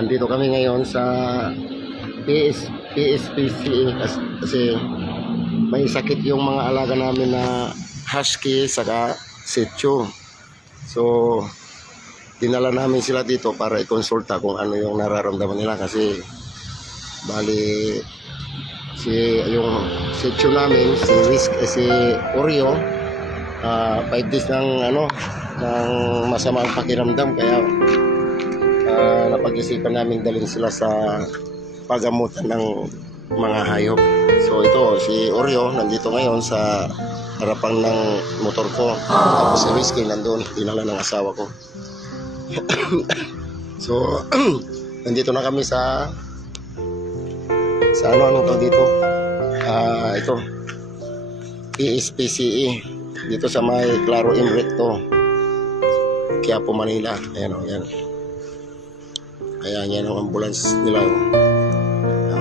Nandito kami ngayon sa PSPCA kasi may sakit yung mga alaga namin na husky saka shih tzu. So dinala namin sila dito para i-consulta kung ano yung nararamdaman nila kasi bali yung shih tzu namin si Oreo 5 days ng ng masama ang pakiramdam, kaya napag-isipan namin dalhin sila sa pagamutan ng mga hayop. So ito si Oreo nandito ngayon sa harapan ng motor ko, tapos si Whiskey nandun, dinala ng asawa ko. So nandito na kami sa ano to dito, ito PSPCA dito sa may Claro Imrecto, Quiapo, Manila. Ayan o, yan. Kaya yan ang ambulance nila.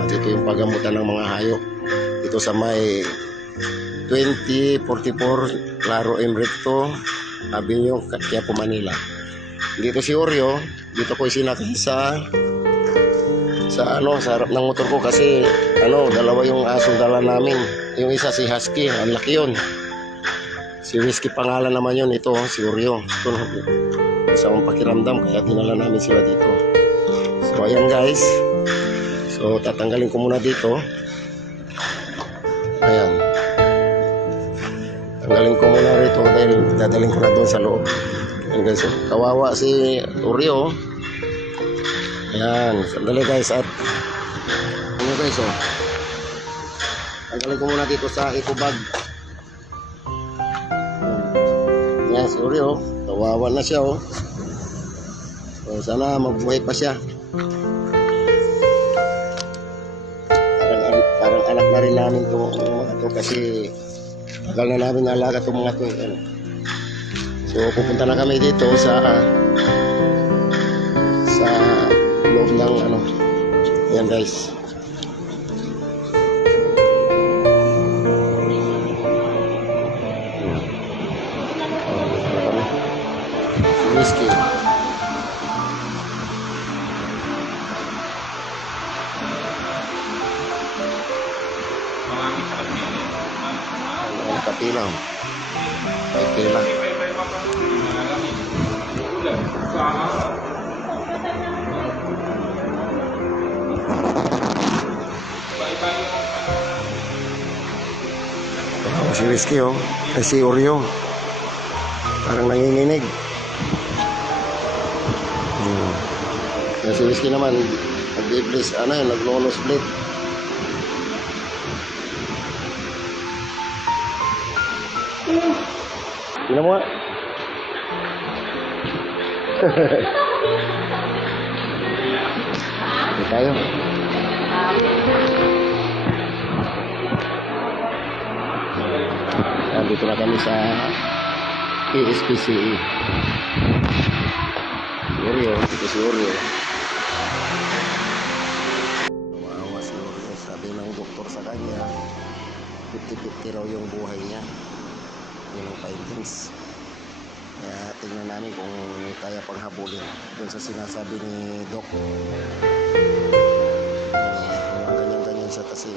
Dito yung pagamutan ng mga hayop dito sa may 2044 Claro Imrecto Avenue, Quiapo, Manila. Dito si Oreo, dito ko isinakay sa harap ng motor ko kasi dalawa yung asong dala namin. Yung isa si Husky, ang laki yun. Si Whiskey pangalan naman yun, ito si Oreo. Ito isang pakiramdam, kaya dinala namin sila dito. So ayan guys, so tatanggalin ko muna dito. Ayan, tanggalin ko muna rito dahil dadalhin ko na doon sa loob. Ayan guys, kawawa si Oreo. Ayan, sandali guys, at ano guys, tanggalin ko muna dito sa eco bag. Ayan si Oreo, kawawa na siya. So sana magbuhay pa siya. Parang anak na rin namin ito mga ito kasi tagal na namin naalaga itong mga ito. So pupunta na kami dito sa loob ng ayan guys. Whiskey. Kapilang. Kapilang. Si Whiskey si Oreo parang nanginginig. Si Whiskey naman nag-iblis, nag-lolo split. Tingnan mo nga. Hindi tayo. Dito na kami sa PSPCA. Oreo, ito si Oreo. Maawa si Oreo. Sabi ng doktor sa kanya 50-50 raw yung buhay niya. Yun ang findings. Kaya tingnan namin kung kaya pang habulin dun sa sinasabi ni Doc. Ganyan-ganyan siya kasi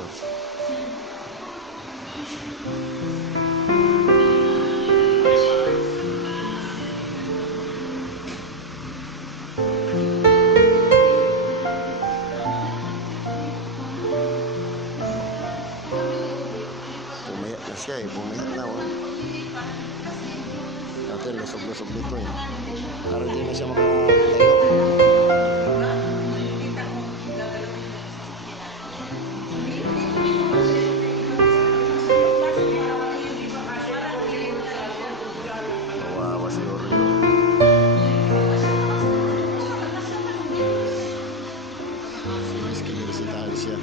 pumayat na dati lusog-lusog dito parang hindi na siya makatayo. Kawawa si Oreo. Si Whiskey nilisitahan siya.